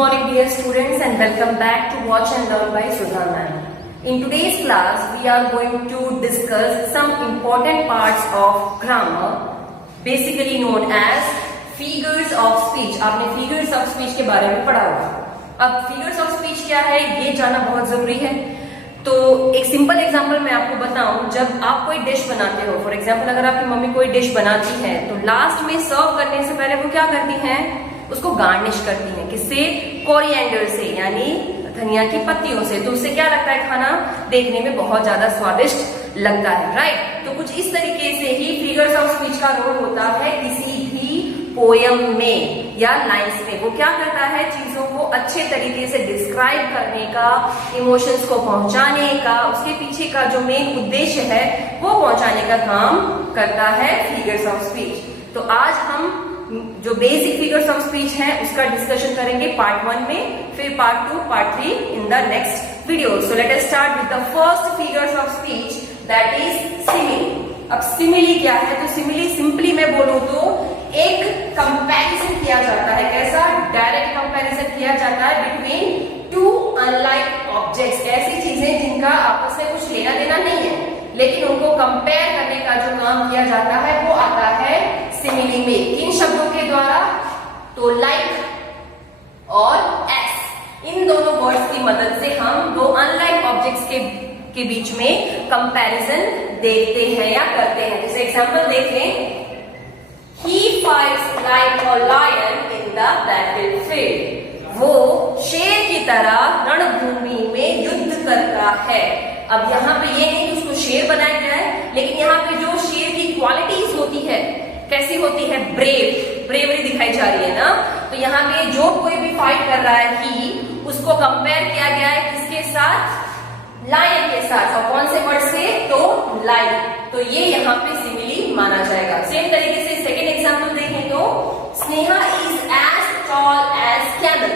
morning dear students and welcome back to Watch and Learn by Sudha ma'am. In today's class we are going to discuss some important parts of grammar basically known as figures of speech. आपने figures of speech के बारे में पढ़ा होगा। अब figures of speech क्या है ये जानना बहुत जरूरी है। तो एक सिंपल एग्जांपल मैं आपको बताऊं, जब आप कोई डिश बनाते हो, फॉर एग्जांपल अगर आपकी मम्मी कोई डिश बनाती है तो लास्ट में सर्व करने से पहले वो क्या करती हैं, उसको गार्निश करती हैं। किससे? कोरिएंडर से, यानी धनिया की पत्तियों से। तो उससे क्या लगता है, खाना देखने में बहुत ज्यादा स्वादिष्ट लगता है, राइट। तो कुछ इस तरीके से ही फिगर्स ऑफ स्पीच का रोल होता है किसी भी पोयम में या लाइन्स में। वो क्या करता है, चीजों को अच्छे तरीके से डिस्क्राइब करने का, इमोशंस को पहुंचाने का, उसके पीछे का जो मेन उद्देश्य है वो पहुंचाने का काम करता है फिगर्स ऑफ स्पीच। तो आज हम जो बेसिक फिगर्स ऑफ स्पीच है उसका डिस्कशन करेंगे पार्ट 1 में, फिर part 2, part 3 in the next video. So let us start with the first figures of speech, that is simile. अब सिमिली क्या है? तो सिमिली सिंपली मैं बोलूं तो एक कंपैरिजन किया जाता है। कैसा? डायरेक्ट कंपैरिजन किया जाता है बिटवीन टू अनलाइक ऑब्जेक्ट्स। ऐसी चीजें जिनका आपस में कुछ लेना देना नहीं है लेकिन उनको कंपेयर करने का जो काम किया जाता है वो आता है सिमिली में। किन शब्दों के द्वारा? तो लाइक और एस, इन दोनों वर्ड्स की मदद से हम दो अनलाइक ऑब्जेक्ट्स के बीच में कंपैरिजन देखते हैं या करते हैं। जैसे एग्जांपल देख लें, He fights like a lion in the battlefield. वो शेर की तरह रणभूमि में युद्ध करता है। अब यहाँ पे ये नहीं कि उसको शेर बनाया गया है, लेकिन यहाँ पे जो शेर की क्वालिटीज होती है कैसी होती है? ब्रेवरी दिखाई जा रही है ना। तो यहाँ पे जो कोई भी फाइट कर रहा है ही, उसको कंपेयर किया गया है किसके साथ? लायन के साथ। और कौन से वर्ड से? तो लायन। तो ये यहाँ पे सिमिली माना जाएगा। सेम तरीके से सेकेंड एग्जाम्पल देखें तो Sneha is as tall as camel.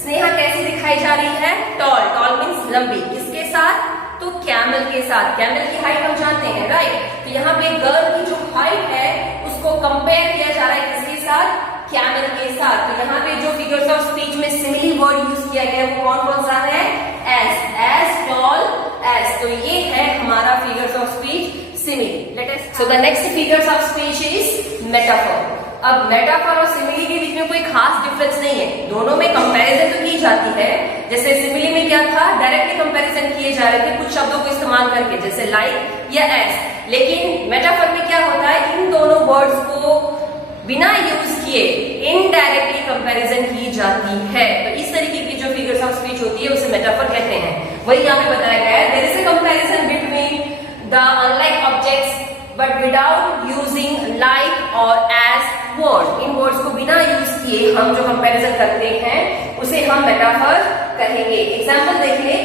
Sneha कैसी दिखाई जा रही है? टॉल मीन्स लंबी। किसके साथ? तो कैमल के साथ। कैमल की हाइट हम जानते हैं, राइट। तो यहाँ पे गर्ल की जो हाइट है उसको कंपेयर किया जा रहा है किसके साथ? कैमल के साथ। तो यहाँ पे जो फिगर्स ऑफ स्पीच में सिमिली वर्ड यूज किया गया है वो कौन सा है? As tall as. तो ये है हमारा figures of speech simile. So the next figures of speech is metaphor. अब मेटाफर और सिमिली के बीच में कोई खास डिफरेंस नहीं है, दोनों में कंपैरिजन तो की जाती है। जैसे सिमिली में क्या था, डायरेक्टली कंपैरिजन किए जा रहे थे कुछ शब्दों को इस्तेमाल करके, जैसे लाइक या एस। लेकिन मेटाफर में क्या होता है, इन दोनों वर्ड्स को बिना यूज किए इनडायरेक्टली कंपैरिजन की जाती है। तो इस तरीके की जो फिगर्स ऑफ स्पीच होती है उसे मेटाफर कहते हैं। वही यहाँ पे बताया गया है, there is a comparison between the unlike objects but without using like और एज वर्ड। इन वर्ड्स को बिना यूज किए हम जो कंपैरिजन करते हैं उसे हम मेटाफर कहेंगे। एग्जांपल देख ले,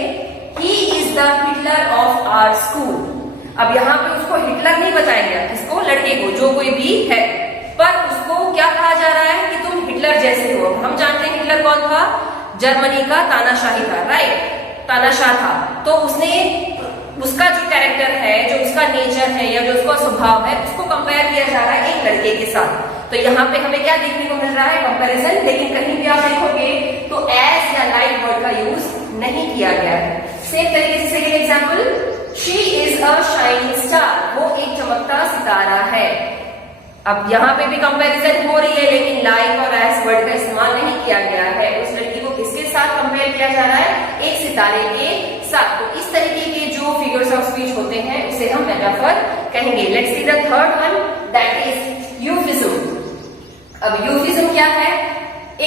he is the Hitler of our school. अब यहाँ पे उसको हिटलर नहीं बताया गया, किसको? लड़के को, जो कोई भी है, पर उसको क्या कहा जा रहा है कि तुम हिटलर जैसे हो। हम जानते हैं हिटलर कौन था? जर्मनी का तानाशाही था, राइट, तानाशाह था। तो उसका जो कैरेक्टर है, जो उसका नेचर है या जो उसका स्वभाव है, उसको कंपेयर किया जा रहा है एक लड़के के साथ। तो यहाँ पे हमें क्या देखने को मिल रहा है? कंपैरिजन। लेकिन कहीं भी आप देखोगे तो एज या लाइक वर्ड का यूज नहीं किया गया है। सेम तरीके से second example, she is a shining star. वो एक चमकता सितारा है। अब यहाँ पे भी कंपैरिजन हो रही है लेकिन लाइक और एज वर्ड का इस्तेमाल नहीं किया गया है। उस लड़की को किसके साथ कंपेयर किया जा रहा है? एक सितारे के साथ। तो इस तरीके के जो फिगर्स ऑफ स्पीच होते हैं उसे हम मेटाफर कहेंगे। Let's see the third one, that is euphemism. अब यूफिज्म क्या है?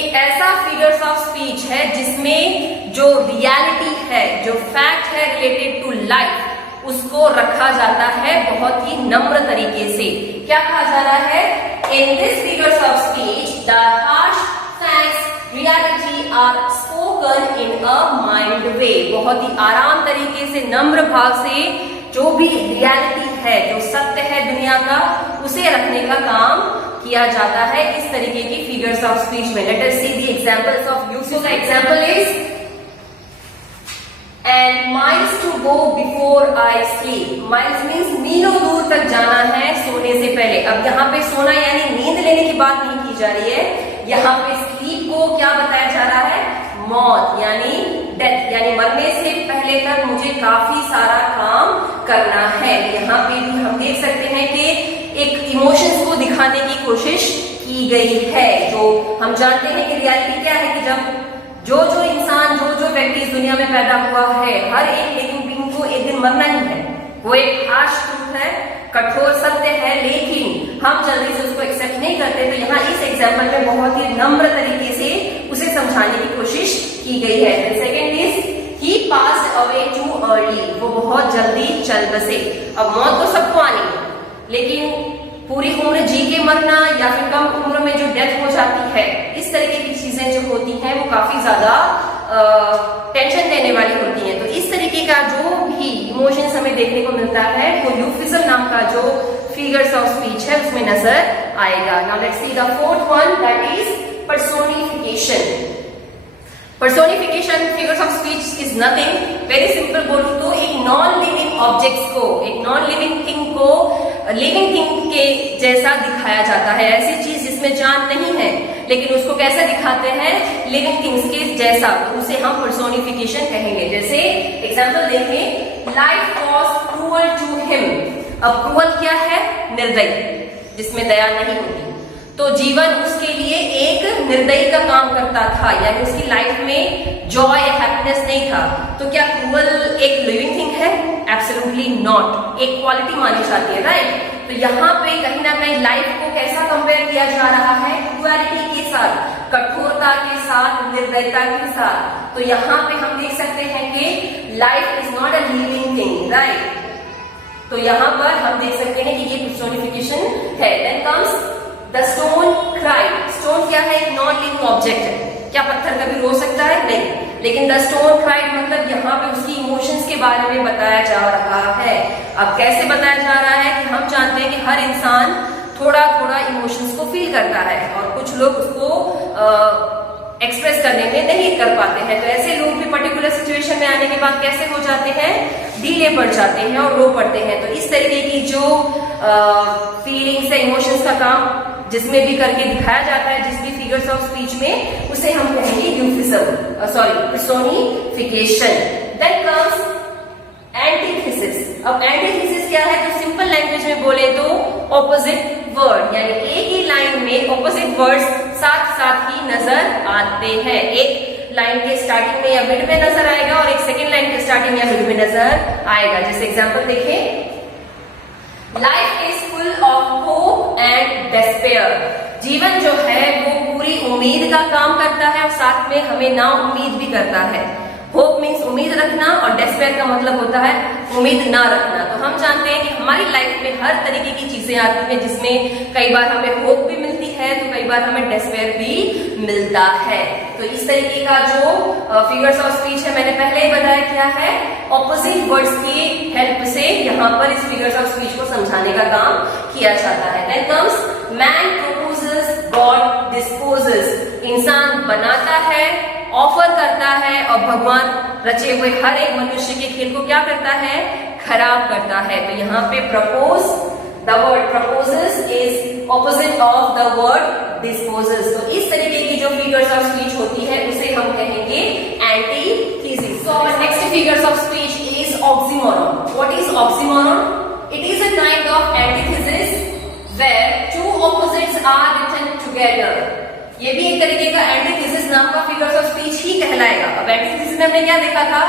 एक ऐसा फिगर्स ऑफ स्पीच है जिसमें जो रियलिटी है, जो फैक्ट है रिलेटेड टू लाइफ, उसको रखा जाता है बहुत ही नम्र तरीके से। क्या कहा जा रहा है? In this figures of speech the harsh facts reality are spoken in a mild way. बहुत ही आराम तरीके से, नम्र भाव से जो भी रियलिटी है, जो सत्य है दुनिया का, उसे रखने का काम किया जाता है इस तरीके की फिगर्स ऑफ स्पीच में। Let us see the examples of use. The example is and miles to go before I sleep. Miles means मीलों दूर तक जाना है सोने से पहले। अब यहाँ पे सोना यानी नींद लेने की बात नहीं की जा रही है, यहाँ पे स्लीप को क्या बताया जा रहा है? मौत यानी डेथ, यानी मरने से पहले तक मुझे काफी सारा काम करना है। यहाँ पे भी हम देख सकते हैं कि एक इमोशंस को दिखाने की कोशिश की गई है। जो हम जानते हैं कि रियलिटी क्या है कि जब जो इंसान जो व्यक्ति इस दुनिया में पैदा हुआ है, हर एक लिविंग बीइंग को एक दिन मरना ही है। वो एक हार्श ट्रूथ है, कठोर सत्य है, लेकिन हम जल्दी से उसको एक्सेप्ट नहीं करते। तो यहाँ इस एग्जाम्पल में बहुत ही नम्र तरीके से उसे समझाने की कोशिश की गई है। Second is he passed away too early, वो बहुत जल्दी चल बसे। अब मौत तो सबको आनी है, लेकिन पूरी उम्र जी के मरना या फिर कम उम्र में जो डेथ हो जाती है, इस तरीके की चीजें जो होती हैं वो काफी ज्यादा टेंशन देने वाली होती हैं। तो इस तरीके का जो भी इमोशंस हमें देखने को मिलता है वो यूफिज्म नाम का जो फिगर्स ऑफ स्पीच है उसमें नजर आएगा। Now let's see the fourth one, that is personification. Personification figures of speech is nothing, very simple बोलूं तो एक नॉन लिविंग ऑब्जेक्ट्स को, एक नॉन लिविंग थिंग को लिविंग थिंग के जैसा दिखाया जाता है। ऐसी चीज जिसमें जान नहीं है लेकिन उसको कैसे दिखाते हैं, लिविंग थिंग्स के जैसा, तो उसे हम पर्सोनिफिकेशन कहेंगे। जैसे एग्जांपल देखें, life was cruel to him. अब क्रूअल क्या है, निर्दयी, जिसमें दया नहीं होती। तो जीवन उसके लिए एक निर्दयी का काम करता था, यानी उसकी लाइफ में जॉय हैप्पीनेस नहीं था। तो क्या क्रूअल एक लिविंग थिंग है? एब्सोल्युटली नॉट, एक क्वालिटी मानी जाती है, राइट। तो यहाँ पे कहीं ना कहीं लाइफ को कैसा कंपेयर किया जा रहा है, क्रूएलिटी के साथ, कठोरता के साथ, निर्दयता के साथ। तो यहाँ पे हम देख सकते हैं कि life is not a living thing, right. तो यहाँ पर हम देख सकते हैं कि ये पर्सोनिफिकेशन है। Then comes the stone cried. Stone क्या है, एक नॉन लिविंग ऑब्जेक्ट है। क्या पत्थर कभी रो सकता है? नहीं। लेकिन द स्टोन क्राइड मतलब यहाँ पे उसकी इमोशंस के बारे में बताया जा रहा है। अब कैसे बताया जा रहा है कि हम जानते हैं कि हर इंसान थोड़ा थोड़ा इमोशंस को फील करता है और कुछ लोग उसको एक्सप्रेस करने में नहीं कर पाते हैं। तो ऐसे लोग भी पर्टिकुलर सिचुएशन में आने के बाद कैसे हो जाते हैं, ढीले पड़ जाते हैं और रो पड़ते हैं। तो इस तरीके की जो फीलिंग्स है, इमोशंस का काम जिसमें भी करके दिखाया जाता है, जिस भी फिगर्स ऑफ स्पीच में, उसे हम कहेंगे euphemism, sorry personification. Then comes antithesis. अब एंटीथेसिस क्या है, तो सिंपल लैंग्वेज में बोले तो ऑपोजिट वर्ड, यानी एक ही लाइन में ऑपोजिट वर्ड्स साथ साथ ही नजर आते हैं। एक लाइन के स्टार्टिंग में या मिड में नजर आएगा और एक सेकेंड लाइन के स्टार्टिंग या मिड में नजर आएगा। जैसे एग्जाम्पल देखें, life is full of hope and despair. जीवन जो है वो पूरी उम्मीद का काम करता है और साथ में हमें ना उम्मीद भी करता है। होप मीन्स उम्मीद रखना और डेस्पेयर का मतलब होता है उम्मीद ना रखना। तो हम जानते हैं कि हमारी लाइफ में हर तरीके की चीजें आती हैं, जिसमें कई बार हमें होप भी मिलती है तो कई बार हमें डेस्पेयर भी मिलता है। तो इस तरीके का जो फिगर्स ऑफ स्पीच है, मैंने पहले ही बताया क्या है, ऑपोजिट वर्ड्स की हेल्प से यहाँ पर इस फिगर्स ऑफ स्पीच को समझाने का काम किया जाता है। Then comes man proposes, God disposes. इंसान बनाता है, ऑफर करता है और भगवान रचे हुए हर एक मनुष्य के खेल को क्या करता है, खराब करता है। तो यहाँ पे propose, the word proposes is opposite of the word dispossess. तो इस तरीके की जो फिगर्स ऑफ स्पीच होती है उसे हम कहेंगे antithesis. So next figures of speech is oxymoron. What is oxymoron? It is a kind of antithesis where two opposites are written together. ये भी एक तरीके का एंटीथेसिस नाम का फिगर्स ऑफ स्पीच ही कहलाएगा। अब एंटीथेसिस में हमने क्या देखा था,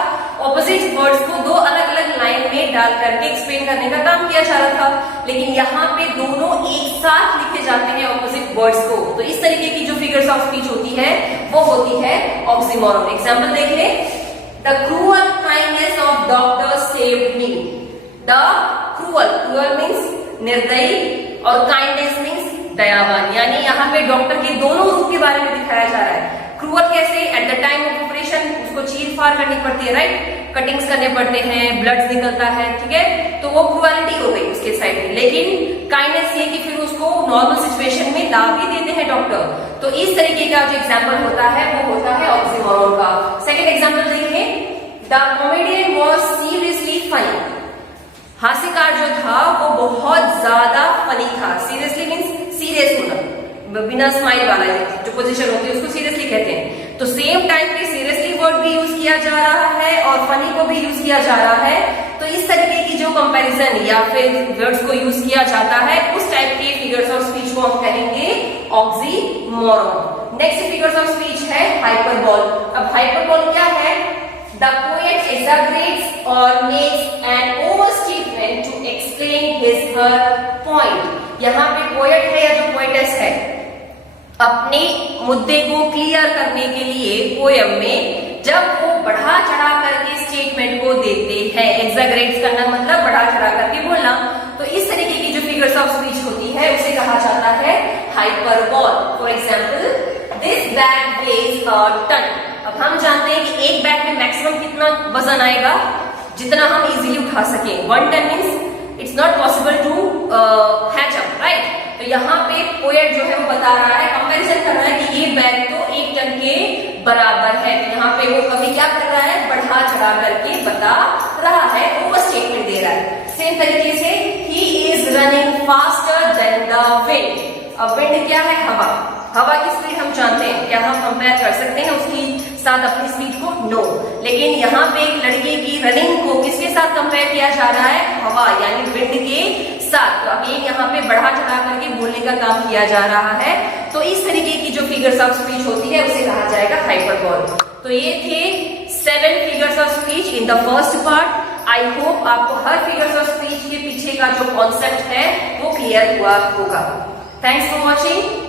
ऑपोजिट वर्ड्स को दो अलग अलग लाइन में डाल करके एक्सप्लेन करने का काम किया जा रहा था, लेकिन यहाँ पे दोनों एक साथ लिखे जाते हैं ऑपोजिट वर्ड्स को। तो इस तरीके की जो फिगर्स ऑफ स्पीच होती है वो होती है ऑक्सीमोरॉन। एग्जाम्पल देखें, the cruel kindness of doctor saved me. The cruel means निर्दयी और काइंडनेस मीन्स दयावान, यानी यहाँ पे डॉक्टर के दोनों रूप के बारे में दिखाया जा रहा है। क्रूअल कैसे, at the time of operation उसको चीर फाड़ करनी पड़ती है, राइट, कटिंग्स करने पड़ते हैं, ब्लड निकलता है, ठीक है, तो वो क्रूएलिटी हो गई उसके साइड में। लेकिन काइंडनेस ये कि फिर उसको नॉर्मल सिचुएशन में ला भी देते हैं डॉक्टर। तो इस तरीके का जो एग्जाम्पल होता है वो होता है ऑक्सीमोरॉन का। सेकेंड एग्जाम्पल देखें, the comedian was seriously funny. हास्यकार जो था वो बहुत ज्यादा फनी था। सीरियसली मीन्स सीरियस होना, बिना स्माइल वाला जो पोजीशन होती है उसको सीरियसली कहते हैं। तो सेम टाइम पे सीरियसली वर्ड भी यूज किया जा रहा है और फनी को भी यूज किया जा रहा है। तो इस तरीके की जो कंपैरिजन या फिर वर्ड्स को यूज किया जाता है उस टाइप के फिगर्स ऑफ स्पीच को हम कहेंगे oxymoron. Next figures of speech है हाइपरबोल। अब हाइपरबोल क्या है? The poet exaggerates or makes an overstatement to explain his her point। यहाँ पे पोएट है या जो पोएटेस है अपने मुद्दे को क्लियर करने के लिए पोयम में जब वो बढ़ा चढ़ा करके स्टेटमेंट को देते हैं, एग्जैगरेट करना मतलब बढ़ा चढ़ा करके बोलना, तो इस तरीके की जो फिगर्स ऑफ स्पीच होती है उसे कहा जाता है hyperbole. For example, this bag weighs a ton. अब हम जानते हैं कि एक बैग में मैक्सिमम कितना वजन आएगा, जितना हम इजीली उठा सके। 1 ton means it's not possible to hatch up, right. तो यहाँ पे पोएट जो है वो बता रहा है, कंपैरिजन कर रहा है कि ये बैग तो 1 टन के बराबर है। तो यहाँ पे वो कभी क्या कर रहा है? बढ़ा चढ़ा करके बता रहा है, ओवर स्टेटमेंट दे रहा है। सेम तरीके से he is running faster than the wind. अब विंड क्या है? हवा। हवा की स्पीड हम जानते हैं, क्या हम कंपेयर कर सकते हैं उसकी साथ अपनी स्पीड को? नो। लेकिन यहाँ पे एक लड़के की रनिंग को किसके साथ कंपेयर किया जा रहा है? हवा यानी विंड के साथ। तो अब यहाँ पे बढ़ा चढ़ा करके बोलने का काम किया जा रहा है। तो इस तरीके की जो फिगर्स ऑफ स्पीच होती है उसे कहा जाएगा हाइपरबोल। तो ये थे 7 figures of speech in the first part. I hope आपको हर फिगर्स ऑफ स्पीच के पीछे का जो कॉन्सेप्ट है वो क्लियर हुआ होगा। Thanks for watching.